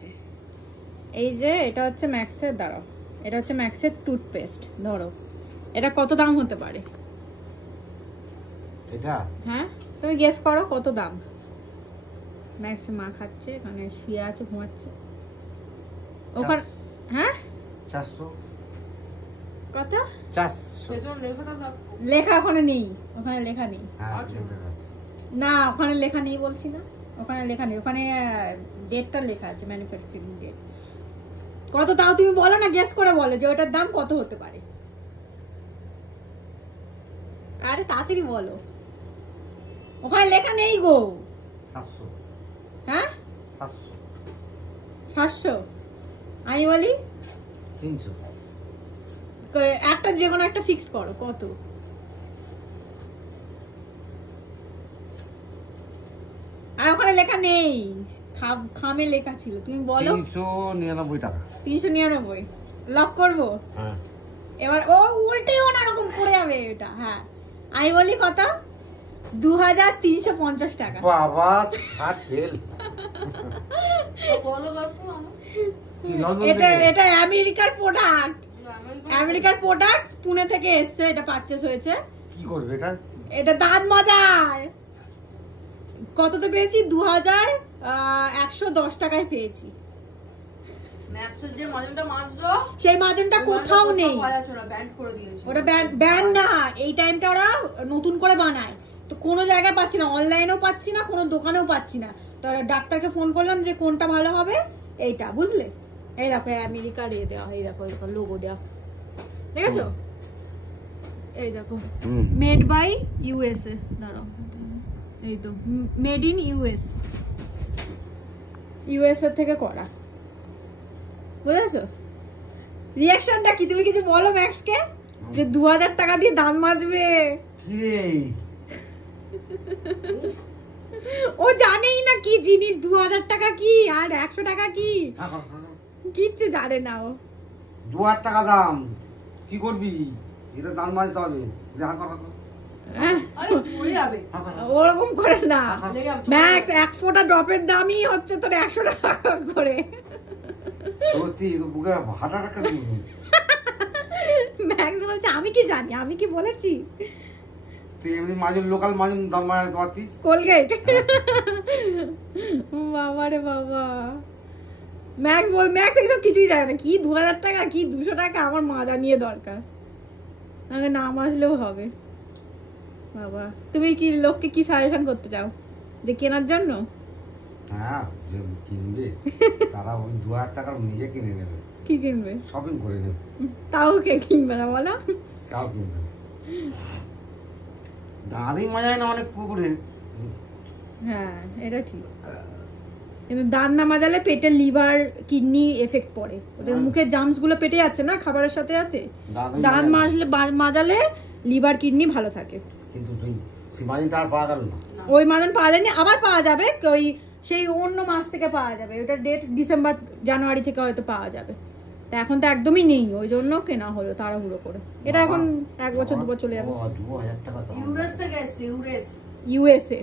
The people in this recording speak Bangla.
আছে। এই যে এটা হচ্ছে ম্যাক্সের, দাঁড়াও, এটা হচ্ছে ম্যাক্সের টুথপেস্ট। ধরো এটা কত দাম হতে পারে? এটা হ্যাঁ তুমি গেস করো কত দাম। ম্যাক্স মা খাচ্ছে, এখানে শুয়ে আছে, ঘুমাচ্ছে ওখানে। হ্যাঁ 400। কত? 400 লেখা ওখানে নেই, ওখানে লেখা নেই। না ওখানে লেখা নেই বলছি না, ওখানে লেখা নেই, ওখানে ডেটটা লেখা আছে, ম্যানুফ্যাকচারিং ডেট। কত তাও তুমি বলো না, গেস করে বলো যে ওটার দাম কত হতে পারে। আরে তাড়াতাড়ি বলো, ওখানে লেখা নেই গো। 700। হ্যাঁ 700। 700? আমি বলি 300। একটা যে কোনো একটা ফিক্স করো, কত? আর ওখানে লেখা নেই, খামে লেখা ছিল, তুমি বলো। 399 টাকা। 399 লক করবো? হ্যাঁ। এবার ও উল্টেও না রকম পড়ে যাবে এটা। হ্যাঁ আমি বলি কত? 2350 টাকা। বাবা আর ফেল। এটা আমেরিকার প্রোডাক্ট, আমেরিকার প্রোডাক্ট, পুনে থেকে এসছে, এটা পারচেজ হয়েছে। কি করবে এটা? এটা দাঁত মাজার। কততে পেয়েছি? 2110 টাকায় পেয়েছি। সেই মাজনটা কোথাও নেই, ওটা ব্যান না, এই টাইমটা ওরা নতুন করে বানায়, তো কোনো জায়গায় পাচ্ছি না, অনলাইনেও পাচ্ছি না, কোনো দোকানেও পাচ্ছি না। তো ডাক্তারকে ফোন করলাম যে কোনটা ভালো হবে, এইটা, বুঝলে? এই দেখো আমেরিকার এ দেওয়া, এই দেখো লোগো দেওয়া, দেখেছো? এই দেখো মেড বাই ইউএসএ, দাঁড়াও, এই তো মেড ইন ইউএসএ থেকে করা, বুঝেছো? রিয়াকশনটা কি? তুমি কিছু বলো ম্যাক্সকে যে 2000 টাকা দিয়ে দাঁত মাজবে। ও জানেই না কি জিনিস, 2000 টাকা কি আর 100 টাকা কি, কিচ্ছু জানে না ও। 2000 টাকা দাম, কি করবি? এটা দাম মাজতে হবে। ওরকম করে না ম্যাক্স, 1 ফোঁটা ড্রপের দামই হচ্ছে তোর 100 টাকা করে। ম্যাক্স বলছে আমি কি জানি, আমি কি বলেছি? তুই এমনি মাজুন, লোকাল মাজুন, দাম মারা পাচ্ছিস কোলগেট। বাবা রে বাবা, ম্যাক্স এইসব কিছুই জানে না। কি 2000 টাকা, কি 200 টাকা, আমার মাজা নিয়ে দরকার, নাহলে না মাজলেও হবে। বাবা তুমি কি লোককে কি সাজেশন করতে চাও, যে কেনার জন্য? হ্যাঁ যে কিনবে তারা ওই 2000 টাকার নিজে কিনে নেবে। কি কিনবে? শপিং করে নেবে। তাও কে কিনবে না বলো? তাও কিনবে না, দাঁতই মাজায় না অনেক পুকুরে। হ্যাঁ এটা ঠিক, কিন্তু দাঁত না মাজালে পেটের লিভার কিডনি এফেক্ট পড়ে, ওদের মুখের জার্মস গুলো পেটে যাচ্ছে না খাবারের সাথে সাথে, দাঁত মাজালে লিভার কিডনি ভালো থাকে। কিন্তু সেই মাজনটা আর পাওয়া গেল না, ওই মাজন পাওয়া যায়নি, আবার পাওয়া যাবে ওই সেই অন্য মাস থেকে পাওয়া যাবে, ওটা ডেট ডিসেম্বর জানুয়ারি থেকে হয়তো পাওয়া যাবে, তা এখন তো একদমই নেই, ওই জন্য কেনা হলো তাড়াহুড়ো করে। এটা এখন 1 বছর 2 বছর চলে যাবে। $2000 টাকা ইউএসএ